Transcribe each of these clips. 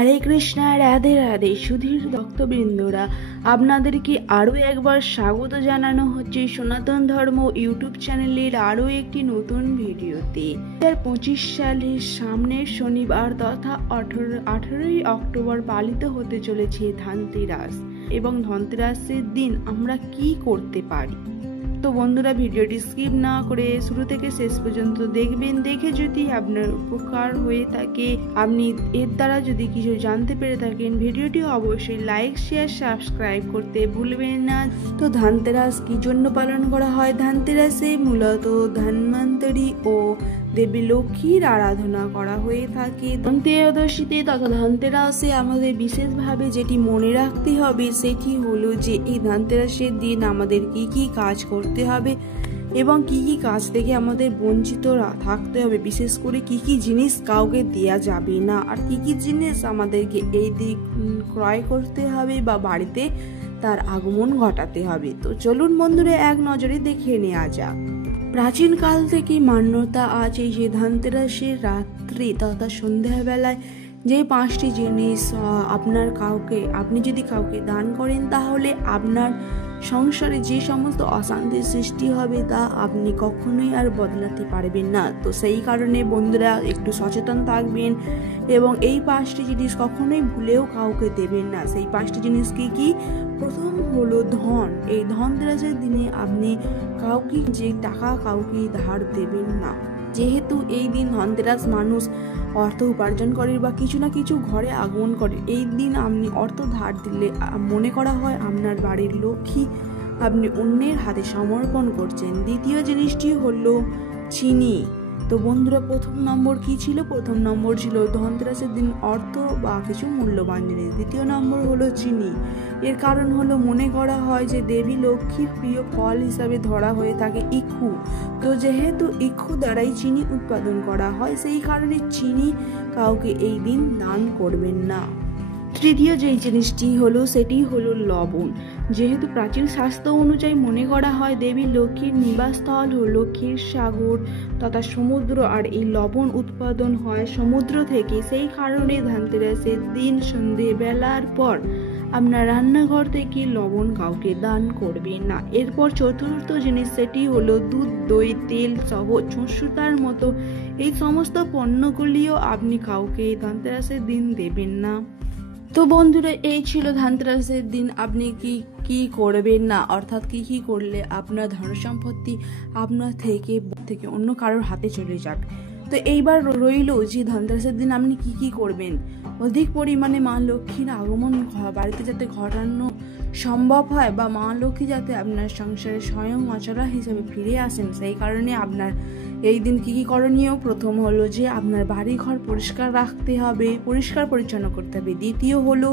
হরে কৃষ্ণা, রাধে রাধে। সুধীর ভক্তবৃন্দরা, আপনাদেরকে আরও একবার স্বাগত জানানো হচ্ছে সনাতন ধর্ম ইউটিউব চ্যানেলের আরও একটি নতুন ভিডিওতে। 2025 সালের সামনের শনিবার তথা 18ই অক্টোবর পালিত হতে চলেছে ধনতেরাস, এবং ধনতেরাসের দিন আমরা কি করতে পারি। তো বন্ধুরা, ভিডিওটি স্কিপ না করে শুরু থেকে শেষ পর্যন্ত দেখবেন। দেখে যদি আপনার উপকার হয়ে থাকে, আপনি এর দ্বারা যদি কিছু জানতে পেরে থাকেন, ভিডিওটি অবশ্যই লাইক, শেয়ার, সাবস্ক্রাইব করতে ভুলবেন না। তো ধনতেরাস কি জন্য পালন করা হয়? ধনতেরাসে মূলত ধন্বন্তরী ও দেবী লক্ষ্মীর আরাধনা করা হয়ে থাকে। ধনতেরাসীতে তথা ধনতেরাসে আমাদের বিশেষভাবে যেটি মনে রাখতে হবে সেটি হলো যে এই ধনতেরাসের দিন আমাদের কি কি কাজ করতে হবে এবং কি কি কাজ থেকে আমাদের বঞ্চিত থাকতে হবে। বিশেষ করে কি কি জিনিস কাউকে দেয়া যাবে না, আর কি কি জিনিস আমাদেরকে এই দিক ক্রয় করতে হবে বা বাড়িতে তার আগমন ঘটাতে হবে। তো চলুন বন্ধুরা, এক নজরে দেখে নেওয়া যাক। প্রাচীন কাল থেকে মান্যতা আছে যে ধনতেরাসের রাত্রি তথা সন্ধ্যাবেলায় যে 5টি জিনিস আপনি যদি কাউকে দান করেন, তাহলে আপনার সংসারে যে সমস্ত অশান্তির সৃষ্টি হবে তা আপনি কখনোই আর বদলাতে পারবেন না। তো সেই কারণে বন্ধুরা একটু সচেতন থাকবেন এবং এই 5টি জিনিস কখনোই ভুলেও কাউকে দেবেন না। সেই 5টি জিনিস কি? প্রথম হলো ধন। এই ধনতেরাসের দিনে আপনি কাউকে ধার দেবেন না, যেহেতু এই দিন ধনতেরাস মানুষ অর্থ উপার্জন করে বা কিছু না কিছু ঘরে আগমন করে। এই দিন আপনি অর্থ ধার দিলে মনে করা হয় আপনার বাড়ির লক্ষ্মী আপনি অন্যের হাতে সমর্পণ করছেন। দ্বিতীয় জিনিসটি হলো চিনি। তো বন্ধুরা, প্রথম নম্বর কি ছিল? প্রথম নম্বর ছিল ধনতেরাসের দিন অর্থ বা কিছু মূল্যবান জিনিস। দ্বিতীয় নম্বর হলো চিনি। এর কারণ হলো মনে করা হয় যে দেবী লক্ষ্মীর প্রিয় ফল হিসাবে ধরা হয়ে থাকে ইক্ষু। তো যেহেতু ইক্ষু দ্বারাই চিনি উৎপাদন করা হয়, সেই কারণে চিনি কাউকে এই দিন দান করবেন না। তৃতীয় যেই জিনিসটি হলো সেটি হলো লবণ। যেহেতু প্রাচীন শাস্ত্র অনুযায়ী মনে করা হয় দেবী লক্ষ্মীর নিবাসস্থল হলো ক্ষীরসাগর তথা সমুদ্র, আর এই লবণ উৎপাদন হয় সমুদ্র থেকে। সেই কারণে ধনতেরাসের দিন সন্ধেবেলার পর আপনার রান্নাঘর থেকে লবণ কাউকে দান করবেন না। এরপর চতুর্থ জিনিস সেটি হলো দুধ, দই, তেল সহ সুতার মতো এই সমস্ত পণ্যগুলিও আপনি কাউকে ধনতেরাসের দিন দেবেন না। তো বন্ধুরা, এই ছিল ধনতেরাসের দিন আপনি কি করবেন না, অর্থাৎ কি করলে আপনার ধন সম্পত্তি আপনার থেকে অন্য কারোর হাতে চলে যাবে। তো এইবার রইল যে ধনতেরাসের দিন আপনি কি করবেন। অধিক পরিমাণে মা লক্ষ্মীর আগমন বাড়িতে যাতে ঘটানো সম্ভব হয় বা মা লক্ষ্মী যাতে আপনার সংসারে স্বয়ং অচরা হিসেবে ফিরে আসেন, সেই কারণে আপনার এই দিন কি করণীয়? প্রথম হলো যে আপনার বাড়ি ঘর পরিষ্কার রাখতে হবে, পরিষ্কার পরিচ্ছন্ন করতে হবে। দ্বিতীয় হলো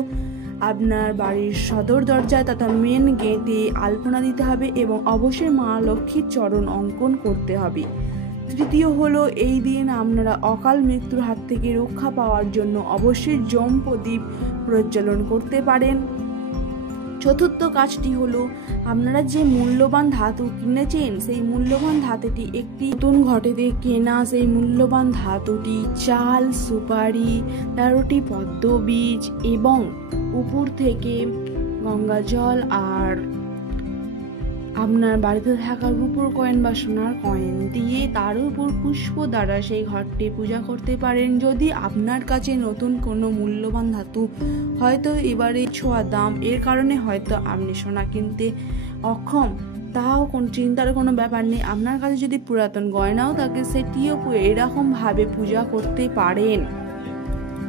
আপনার বাড়ির সদর দরজায় তথা মেন গেটে আলপনা দিতে হবে এবং অবশ্যই মা লক্ষ্মীর চরণ অঙ্কন করতে হবে। তৃতীয় হলো এই দিন আপনারা অকাল মৃত্যুর হাত থেকে রক্ষা পাওয়ার জন্য অবশ্যই যমপ্রদীপ প্রজ্বলন করতে পারেন। চতুর্থ কাজটি হলো আপনারা যে মূল্যবান ধাতু কিনেছেন, সেই মূল্যবান ধাতুটি একটি নতুন ঘটেতে কেনা সেই মূল্যবান ধাতুটি চাল, সুপারি, 13টি পদ্ম বীজ এবং উপর থেকে গঙ্গা জল আর আপনার বাড়িতে থাকা রূপোর কয়েন বা সোনার কয়েন দিয়ে তার উপর পুষ্প দ্বারা সেই ঘরটি পূজা করতে পারেন। যদি আপনার কাছে নতুন কোনো মূল্যবান ধাতু হয়তো এবারে ছোঁয়া দাম, এর কারণে হয়তো আপনি সোনা কিনতে অক্ষম, তাও চিন্তার কোনো ব্যাপার নেই। আপনার কাছে যদি পুরাতন গয়নাও থাকে, সেটিও এরকম ভাবে পূজা করতে পারেন।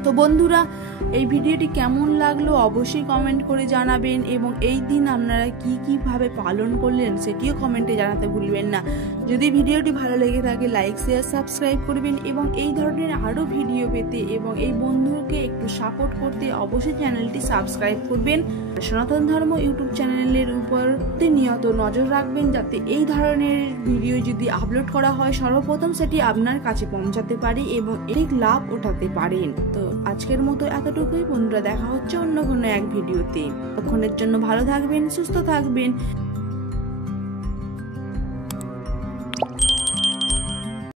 তো বন্ধুরা, এই ভিডিওটি কেমন লাগলো অবশ্যই কমেন্ট করে জানাবেন এবং এই দিন আপনারা কিভাবে পালন করলেন সেটিও কমেন্টে জানাতে ভুলবেন না। যদি ভিডিওটি ভালো লেগে থাকে লাইক, শেয়ার, সাবস্ক্রাইব করবেন এবং এই ধরনের আরও ভিডিও পেতে এবং এই বন্ধুকে একটু সাপোর্ট করতে অবশ্যই চ্যানেলটি সাবস্ক্রাইব করবেন। সনাতন ধর্ম ইউটিউব চ্যানেলের উপর প্রতিনিয়ত নজর রাখবেন যাতে এই ধরনের ভিডিও যদি আপলোড করা হয় সর্বপ্রথম সেটি আপনার কাছে পৌঁছাতে পারে এবং এই লাভ উঠাতে পারেন। তো আজকের মতো এতটুকুই বন্ধুরা, দেখা হচ্ছে অন্য কোনো এক ভিডিওতে। ততক্ষণের জন্য ভালো থাকবেন, সুস্থ থাকবেন।